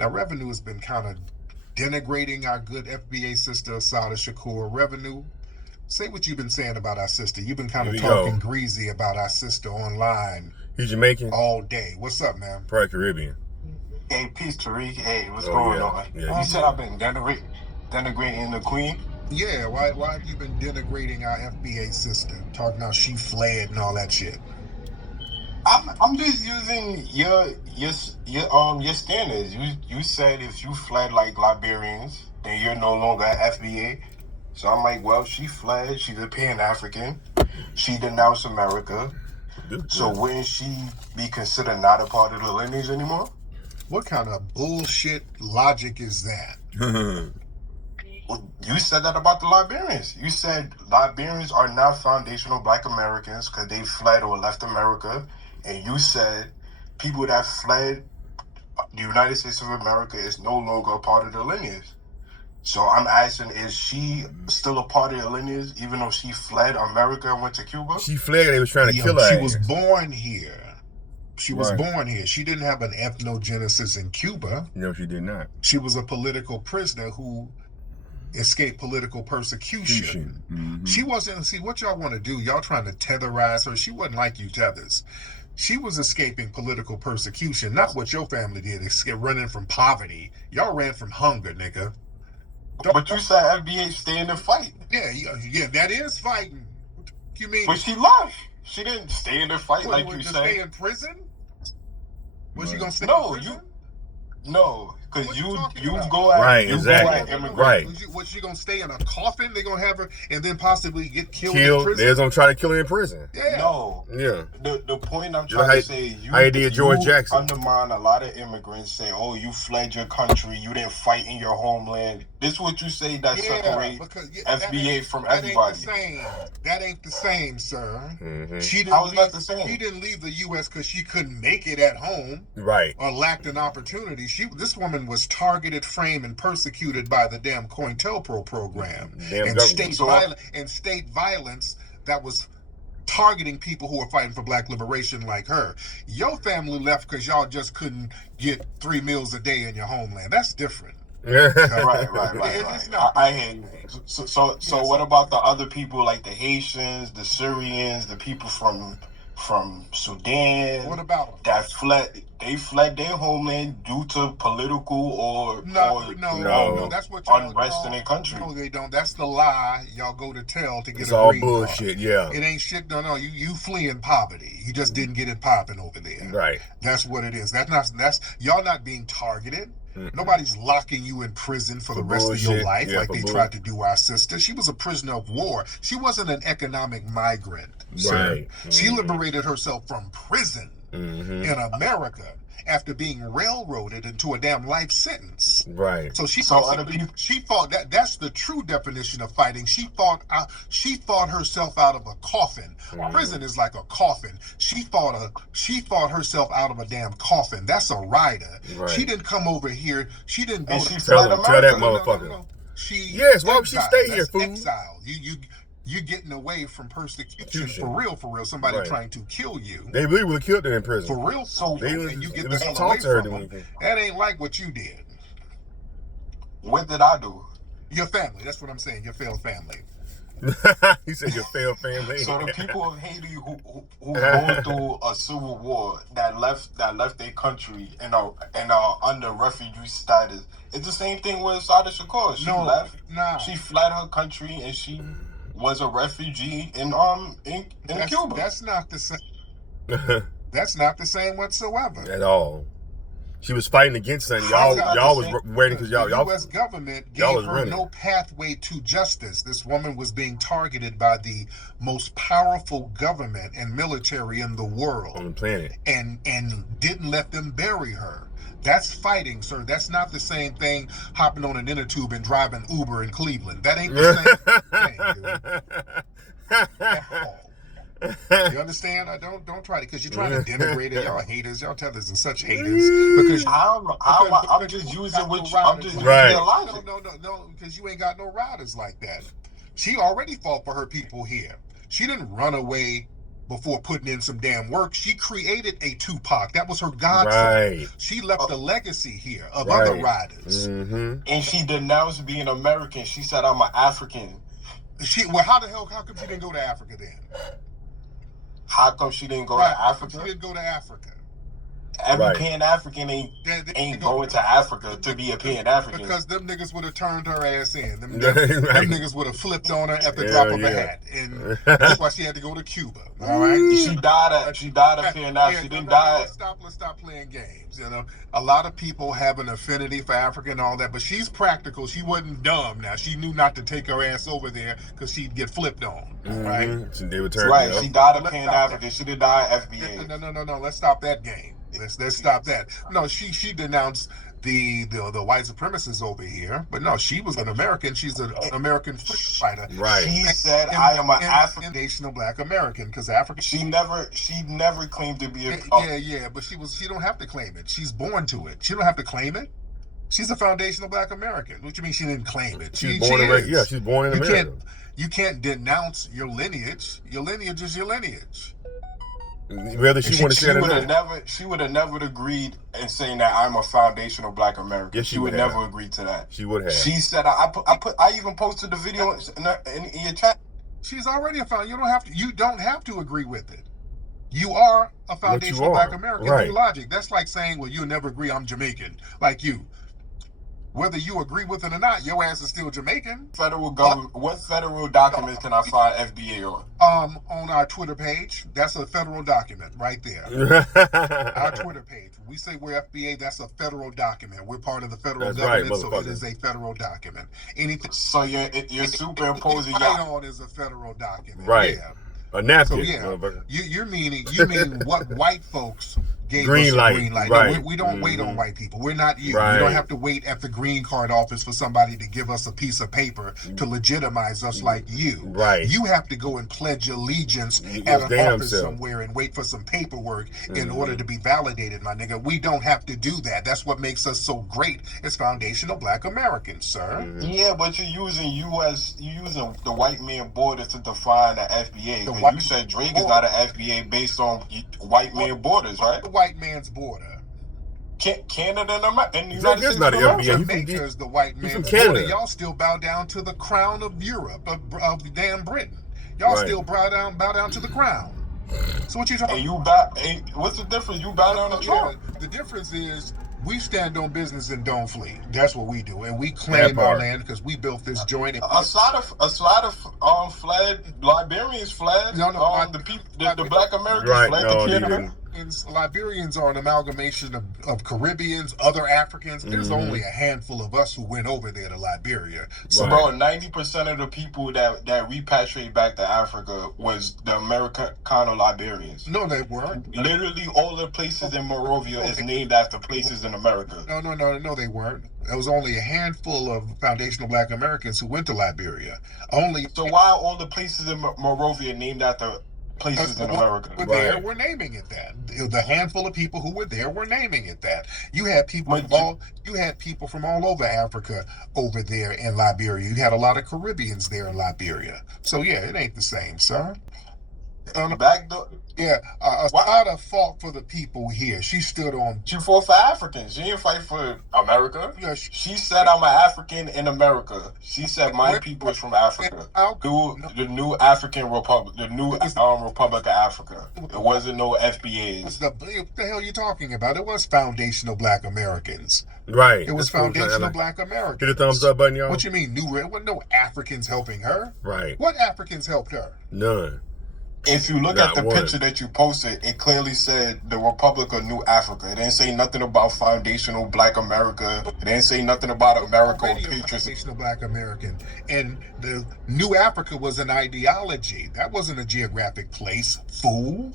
Now, Revenue has been kind of denigrating our good FBA sister, Assata Shakur. Revenue, say what you've been saying about our sister. You've been kind Here of we talking go. greasy about our sister online He's Jamaican, all day. What's up, man? probably Caribbean. Hey, peace, Tariq. Hey, what's Oh, going yeah. on? Yeah, You he's said I've been denigrating the queen? Yeah, why have you been denigrating our FBA sister? Talking about she fled and all that shit. I'm just using your standards. You said if you fled like Liberians, then you're no longer FBA. So I'm like, well, she fled. She's a Pan-African. She denounced America. So wouldn't she be considered not a part of the lineage anymore? What kind of bullshit logic is that? Well, you said that about the Liberians. You said Liberians are not foundational Black Americans because they fled or left America. And you said people that fled the United States of America is no longer a part of the lineage. So I'm asking, is she still a part of the lineage even though she fled America and went to Cuba? She fled. They was trying to kill her. She was born here. She was born here. She didn't have an ethnogenesis in Cuba. No, she did not. She was a political prisoner who escaped political persecution. Mm-hmm. She wasn't, see what y'all want to do, y'all trying to tetherize her. She wasn't like you tethers. She was escaping political persecution, not what your family did, running from poverty. Y'all ran from hunger, nigga. But you said FBA staying and fight. Yeah, that is fighting. What you mean? But she left. She didn't stay in the fight like you said. Stay in prison? Was she gonna stay in prison? No, because you go at right, you exactly. go at immigrants. Right. Was she gonna stay in a coffin? They gonna have her and then possibly get killed in prison? They're gonna try to kill her in prison. Yeah. No. Yeah. The point I'm trying to say, you did George Jackson. Undermine a lot of immigrants. Say, oh, you fled your country, you didn't fight in your homeland. This is what you say that separate FBA from everybody. That ain't the same, sir. Mm-hmm. How is that the same? She didn't leave the U.S. because she couldn't make it at home, right, or lacked an opportunity. This woman was targeted, framed, and persecuted by the damn COINTELPRO program and state violence that was targeting people who were fighting for Black liberation like her. Your family left because y'all just couldn't get 3 meals a day in your homeland. That's different. Right. I hear you. So what about the other people like the Haitians, the Syrians, the people from Sudan? What about them? That fled? They fled their homeland due to political or no. That's what y'all unrest in their country. No, they don't. That's the lie y'all go to tell to get it's a all green bullshit. card. Yeah, it ain't shit. No. You fleeing poverty. You just didn't get it popping over there. Right. That's what it is. That's y'all not being targeted. Nobody's locking you in prison for the rest of your life like they tried to do our sister. She was a prisoner of war. She wasn't an economic migrant. Right. She liberated herself from prison in America after being railroaded into a damn life sentence. Right. So she fought. That's the true definition of fighting. She fought herself out of a coffin. Prison is like a coffin. She fought herself out of a damn coffin. That's a rider. Right. She didn't come over here. She didn't go to tell that motherfucker. No. Why would she stay here, fool? Exile. You're getting away from persecution for real. Somebody trying to kill you. They really would have killed her in prison. For real. So and you get the hell talk away to her. From them. That ain't like what you did. What did I do? Your family. That's what I'm saying. Your failed family. He said your failed family. So the people of Haiti who going through a civil war that left their country and are under refugee status. It's the same thing with Assata Shakur. She fled her country and she was a refugee in Cuba. That's not the same. That's not the same whatsoever. At all. She was fighting against something. Y'all was waiting because y'all. The U.S. government gave her no pathway to justice. This woman was being targeted by the most powerful government and military in the world on the planet, and didn't let them bury her. That's fighting, sir. That's not the same thing hopping on an inner tube and driving Uber in Cleveland. That ain't the same thing, dude. You understand? Don't try to, because you're trying to denigrate it. Y'all haters, y'all tethers and such haters. Because I'm just using what I'm just right. No, because you ain't got no riders like that. She already fought for her people here. She didn't run away before putting in some damn work. She created a Tupac. That was her godfather. Right. She left a legacy here of other riders. And she denounced being American. She said, I'm an African. Well, how come she didn't go to Africa then? How come she didn't go to Africa? She didn't go to Africa. Every Pan-African ain't going to Africa to be a Pan-African. Because them niggas would have turned her ass in. Them niggas would have flipped on her at the drop of a hat. And that's why she had to go to Cuba. All right? She died of Pan-African. She didn't die. Let's stop playing games. You know, a lot of people have an affinity for Africa and all that, but she's practical. She wasn't dumb now. She knew not to take her ass over there because she'd get flipped on. Right? They would turn right. She died of Pan-African. She didn't die of FBA. No. Let's stop that game. Let's stop that. No, she denounced the white supremacists over here, but no, she was an American. She's an American freedom fighter. Right. She said, "I am an African national Black American," because Africa. She never claimed to be a. Yeah, but she don't have to claim it. She's born to it. She don't have to claim it. She's a foundational Black American. What you mean she didn't claim it? She's born in America. You can't denounce your lineage. Your lineage is your lineage. Whether she wanted to say that, she would have never agreed in saying that I'm a foundational Black American. Yes, she would never agree to that. She would have. She said, I even posted the video in your chat. She's already a foundational. You don't have to agree with it. You are a foundational Black American. Right. Logic. That's like saying, well, you'll never agree I'm Jamaican, like you. Whether you agree with it or not, your ass is still Jamaican. Federal government. What federal documents can I find FBA on? On our Twitter page. That's a federal document right there. Our Twitter page. We say we're FBA. That's a federal document. We're part of the federal government, so it is a federal document. Anything. So you're superimposing. On is a federal document. Right. Yeah. A napkin. So you mean what white folks gave green us light. Green light. Right. No, we don't wait on white people. We're not you. Right. We don't have to wait at the green card office for somebody to give us a piece of paper to legitimize us like you. Right. You have to go and pledge allegiance at an office somewhere and wait for some paperwork in order to be validated, my nigga. We don't have to do that. That's what makes us so great as foundational Black Americans, sir. Yeah, but you're using the white man border to define the FBA. You said Drake is not an FBA based on white man borders, right? The white man's border. Canada and the United States not of America. Jamaica is the white man's border. Y'all still bow down to the crown of Europe, of damn Britain. Y'all still bow down to the crown. So what you talking about? What's the difference? You bow down to Trump. The difference is we stand on business and don't flee. That's what we do, and we claim our land because we built this joint. Assata fled. Liberians fled. The Black Americans fled to Canada. Liberians are an amalgamation of Caribbeans, other Africans. There's only a handful of us who went over there to Liberia. So, bro, 90% of the people that repatriated back to Africa was the Americano Liberians. No, they weren't. Literally, all the places in Monrovia is named after places in America. No, they weren't. There was only a handful of foundational Black Americans who went to Liberia. So why are all the places in Monrovia named after places in America? We're naming it that. The handful of people who were there were naming it that. You had people from all over Africa over there in Liberia. You had a lot of Caribbeans there in Liberia. So yeah, it ain't the same, sir. Assata fought for the people here. She stood on. She fought for Africans. She didn't fight for America. Yeah, she said, "I'm an African in America." She said, "My people is from Africa." The new African Republic, the new Republic of Africa. It wasn't no FBAs. What the hell are you talking about? It was foundational Black Americans. Right. It was foundational Black Americans. Hit the thumbs up button, y'all. What you mean? There wasn't no Africans helping her. Right. What Africans helped her? None. If you look at the picture that you posted, it clearly said the Republic of New Africa. It didn't say nothing about foundational Black America. It didn't say nothing about America or patriots. Foundational Black American. And the New Africa was an ideology. That wasn't a geographic place, fool.